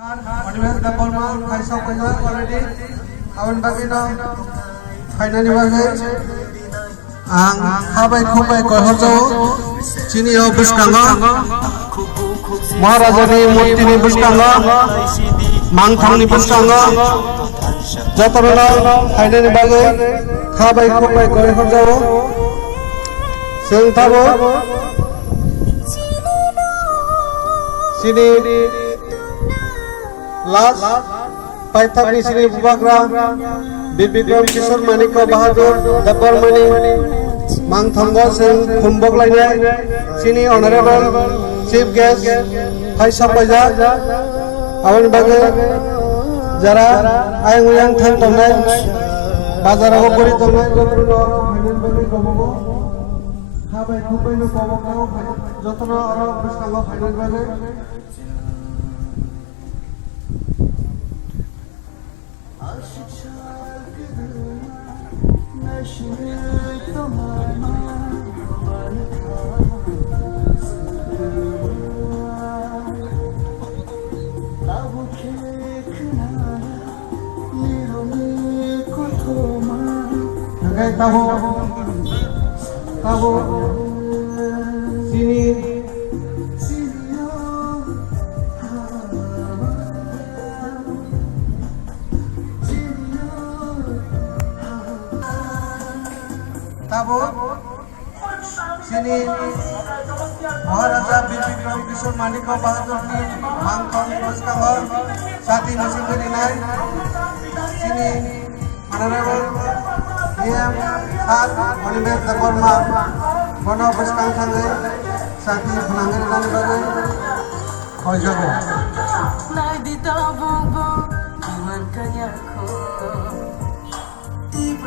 Universitas Polma, Kaisau Kaisa already. Awan bagi no finally bagi. Ang habai kubai koi hojo. Sini yo buskanga. Maharaja ni murti ni buskanga. Mangthang ni buskanga. Jatarana finally bagi. Habai kubai koi hojo. Sing thabo. Sini last Paithak ni Sri Bubagra Bibikram Kishore Maniko Bahadur Dabbar Mani Mangthanggo Singh Khumbok Lainai Sini Honorable Chief Guest Kaisa Paja Awan Bagi Jara Ayang Uyang Thang Tongnai Bazarago Kori Tongnai Jotro Hainen Bagi Kobogo Habai Khubai no Kobogo Jotro Oro Buskago Hainen Bagi Tahu sini tahu sini Maharaja Bibikram Kishore Maniko Bahadur ni Mangthang Buskanga Sati Mesin Berinai sini Honorable PM Sat Universitas Polma Bono Buskang Sangai Sati Penanggar dan Bagai Kojogo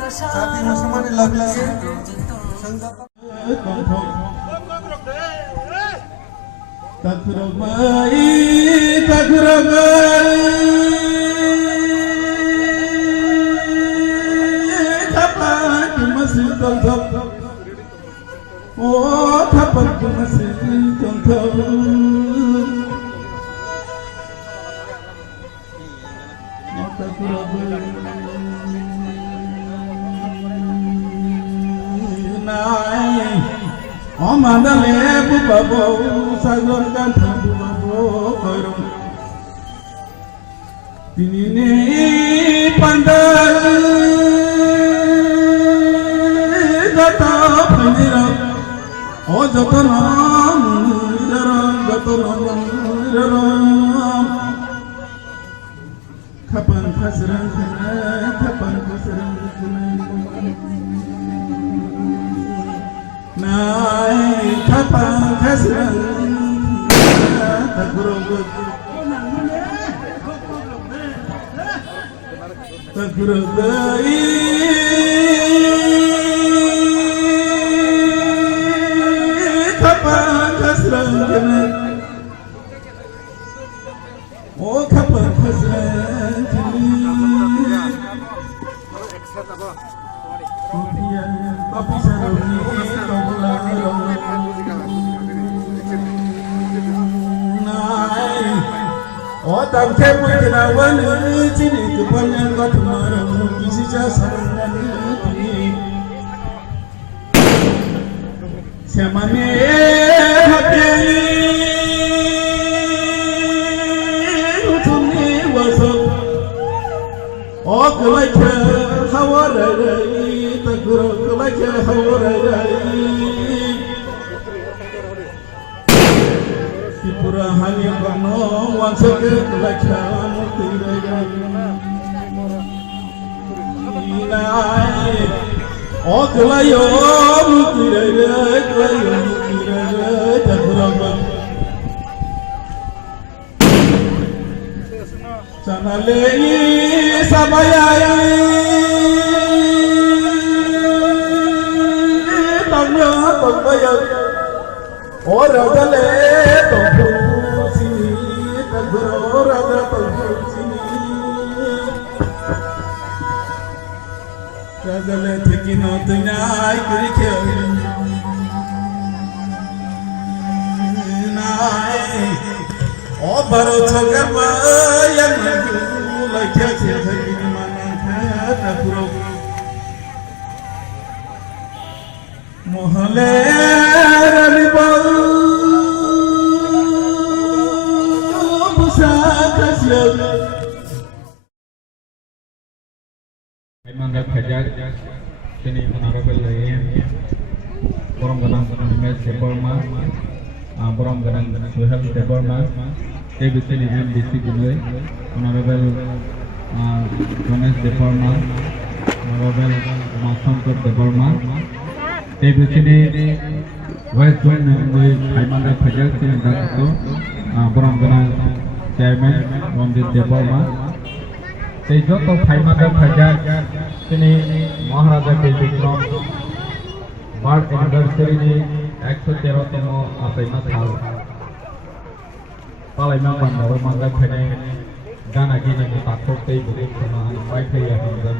Sati Musimani lagi Senjata Oh, kapan ku masih contoh mata kurabai naik omandale bubabo sagon kan bubabo korum ini pandai gata panira oh jotonam kapan khasran naik kapan khasran takurobut kapan khasran oh kapan khasran tapi saruni oh tam kepu kenawan cini kepanjang kau marah kisi jasan siamane hati utuni wasap oh kelakar hawarai takur kelakar hawarai Pura hanya kono wansek kelakar tirai inai oh kelayo tirai takurabak sanale sabayai tangga pagbayar oh ragale Ragale tekino tunai kirikyo nai oh Baro Chagama Yamagu like Manaka Puro Mohale Ralibo Pusaka Mangga Fajar, sini honorable AM, Borong Ganang Mas Deborma, Borong Ganang Suhel Deborma, ABC MDC Gunoi, honorable Ganesh Deborma, honorable Masangkot Deborma, ABC West Joint Mangga Fajar, sini Dangko, Borong Ganang Chairman Ramjit Deborma. Sejak tu Mangga Fajar sini Maharaja Bikram birth anniversary ni 113temo apaima thal. Palaimang bandar Mangga Fajar gana gini mutakhok tei bujuk sama baik ya hingga